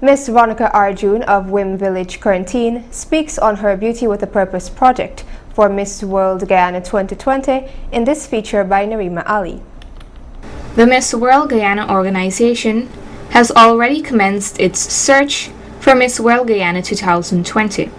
Ms. Ronecca Arjune of Wim Village Quarantine speaks on her Beauty with a Purpose project for Miss World Guyana 2020 in this feature by Narima Ali. The Miss World Guyana organization has already commenced its search for Miss World Guyana 2020.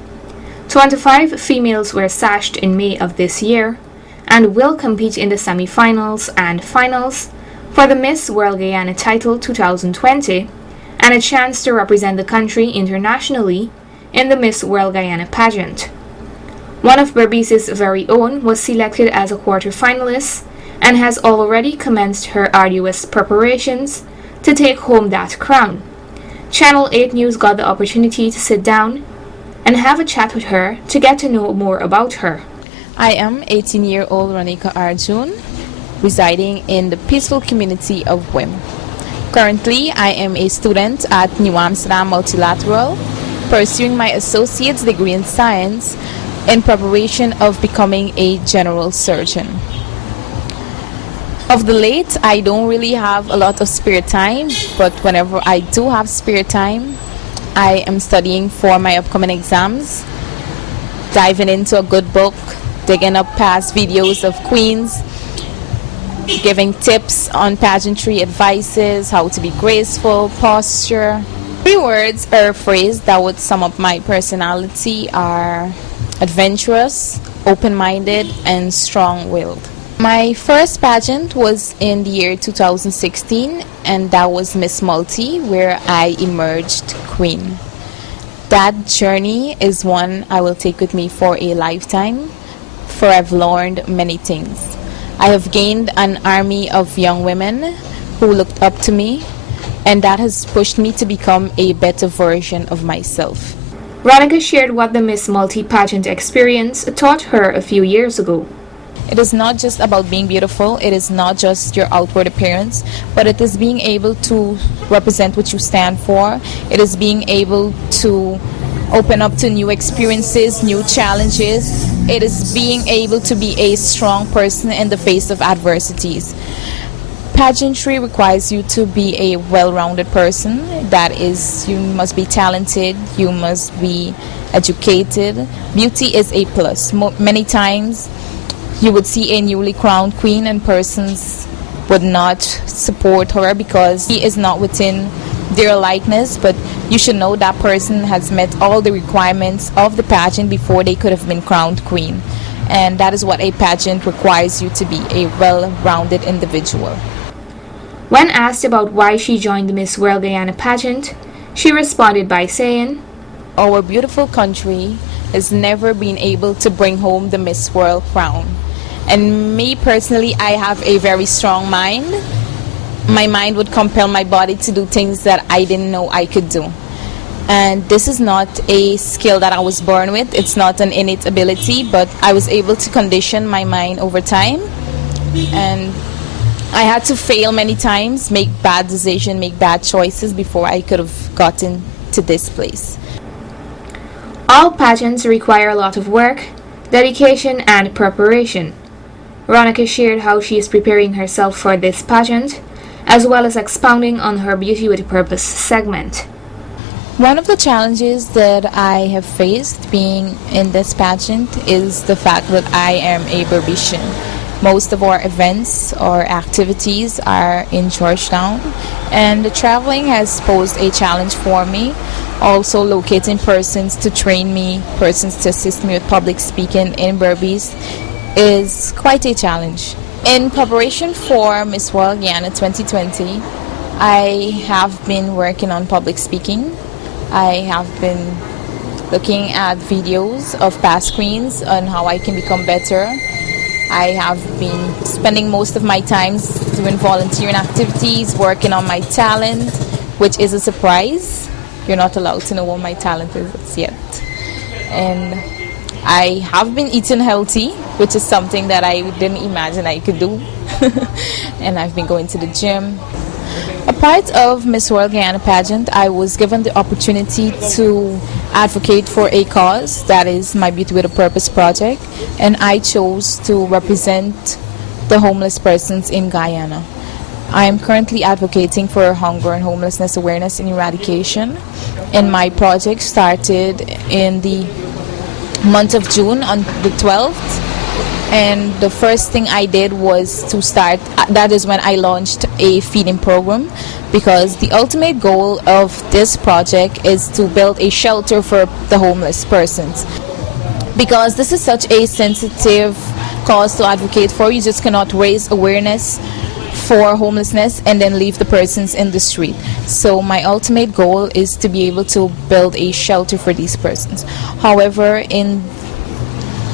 25 females were sashed in May of this year and will compete in the semi-finals and finals for the Miss World Guyana title 2020 and a chance to represent the country internationally in the Miss World Guyana pageant. One of Berbice's very own was selected as a quarter-finalist and has already commenced her arduous preparations to take home that crown. Channel 8 News got the opportunity to sit down and have a chat with her to get to know more about her. I am 18-year-old Ronecca Arjune, residing in the peaceful community of Wim. Currently, I am a student at New Amsterdam Multilateral, pursuing my associate's degree in science in preparation of becoming a general surgeon. Of the late, I don't really have a lot of spare time, but whenever I do have spare time, I am studying for my upcoming exams, diving into a good book, digging up past videos of queens, giving tips on pageantry advices, how to be graceful, posture. 3 words or a phrase that would sum up my personality are adventurous, open-minded, and strong-willed. My first pageant was in the year 2016, and that was Miss Multi, where I emerged queen. That journey is one I will take with me for a lifetime, for I've learned many things. I have gained an army of young women who looked up to me, and that has pushed me to become a better version of myself. Ronecca shared what the Miss Multi Pageant experience taught her a few years ago. It is not just about being beautiful, it is not just your outward appearance, but it is being able to represent what you stand for. It is being able to open up to new experiences, new challenges. It is being able to be a strong person in the face of adversities. Pageantry requires you to be a well-rounded person. That is, you must be talented, you must be educated. Beauty is a plus. Many times you would see a newly crowned queen and persons would not support her because she is not within their likeness, but you should know that person has met all the requirements of the pageant before they could have been crowned queen. And that is what a pageant requires you to be, a well-rounded individual. When asked about why she joined the Miss World Guyana pageant, she responded by saying, "Our beautiful country has never been able to bring home the Miss World crown. And me personally, I have a very strong mind. My mind would compel my body to do things that I didn't know I could do. And this is not a skill that I was born with. It's not an innate ability, but I was able to condition my mind over time. And I had to fail many times, make bad decisions, make bad choices before I could have gotten to this place." All pageants require a lot of work, dedication, and preparation. Ronecca shared how she is preparing herself for this pageant, as well as expounding on her Beauty with a Purpose segment. One of the challenges that I have faced being in this pageant is the fact that I am a Berbician. Most of our events or activities are in Georgetown, and the traveling has posed a challenge for me. Also, locating persons to train me, persons to assist me with public speaking in Berbice is quite a challenge. In preparation for Miss World Guyana 2020, I have been working on public speaking. I have been looking at videos of past queens on how I can become better. I have been spending most of my time doing volunteering activities, working on my talent, which is a surprise. You're not allowed to know what my talent is yet. And I have been eating healthy, which is something that I didn't imagine I could do. And I've been going to the gym. A part of Miss World Guyana pageant, I was given the opportunity to advocate for a cause, that is my Beauty with a Purpose project, and I chose to represent the homeless persons in Guyana. I am currently advocating for hunger and homelessness awareness and eradication. And my project started in the month of June on the 12th. And the first thing I did was to start, that is when I launched a feeding program, because the ultimate goal of this project is to build a shelter for the homeless persons. Because this is such a sensitive cause to advocate for, you just cannot raise awareness for homelessness and then leave the persons in the street. So my ultimate goal is to be able to build a shelter for these persons. However, in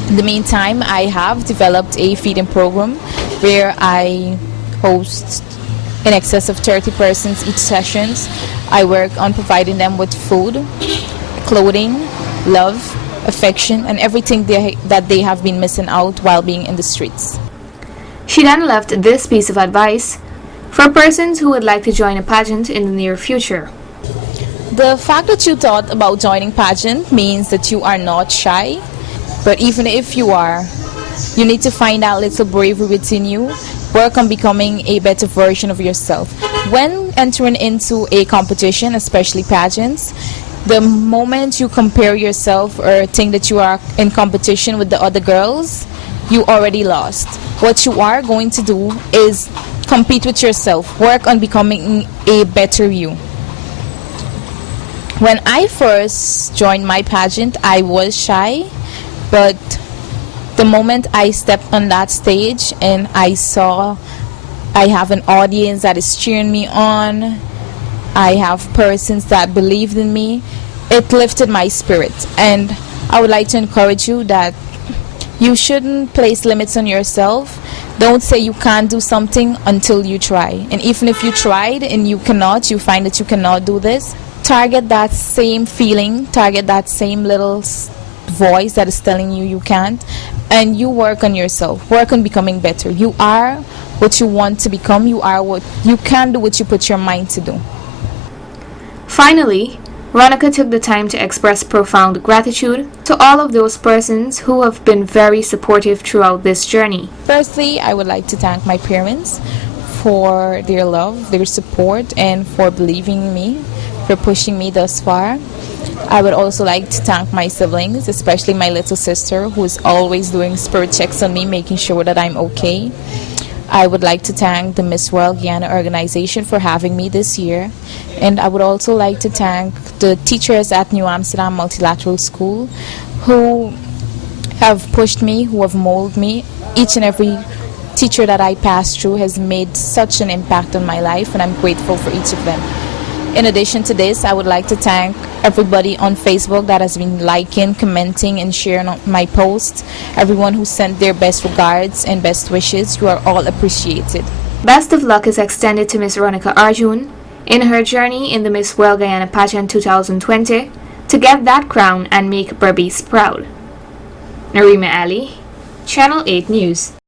the meantime, I have developed a feeding program where I host in excess of 30 persons each sessions. I work on providing them with food, clothing, love, affection, and everything that they have been missing out while being in the streets. She then left this piece of advice for persons who would like to join a pageant in the near future. The fact that you thought about joining pageant means that you are not shy. But even if you are, you need to find that little bravery within you. Work on becoming a better version of yourself. When entering into a competition, especially pageants, the moment you compare yourself or think that you are in competition with the other girls, you already lost. What you are going to do is compete with yourself. Work on becoming a better you. When I first joined my pageant, I was shy. But the moment I stepped on that stage and I saw I have an audience that is cheering me on, I have persons that believed in me, it lifted my spirit. And I would like to encourage you that you shouldn't place limits on yourself. Don't say you can't do something until you try. And even if you tried and you find that you cannot do this, target that same feeling, target that same little voice that is telling you you can't, and you work on yourself. Work on becoming better. You are what you want to become. You can do what you put your mind to do. Finally, Ronecca took the time to express profound gratitude to all of those persons who have been very supportive throughout this journey. Firstly, I would like to thank my parents for their love, their support, and for believing in me, for pushing me thus far. I would also like to thank my siblings, especially my little sister, who is always doing spirit checks on me, making sure that I'm okay. I would like to thank the Miss World Guyana organization for having me this year. And I would also like to thank the teachers at New Amsterdam Multilateral School who have pushed me, who have molded me. Each and every teacher that I passed through has made such an impact on my life, and I'm grateful for each of them. In addition to this, I would like to thank everybody on Facebook that has been liking, commenting, and sharing my posts. Everyone who sent their best regards and best wishes, you are all appreciated. Best of luck is extended to Ms. Ronecca Arjune in her journey in the Miss World Guyana Pageant 2020 to get that crown and make Berbice proud. Narima Ali, Channel 8 News.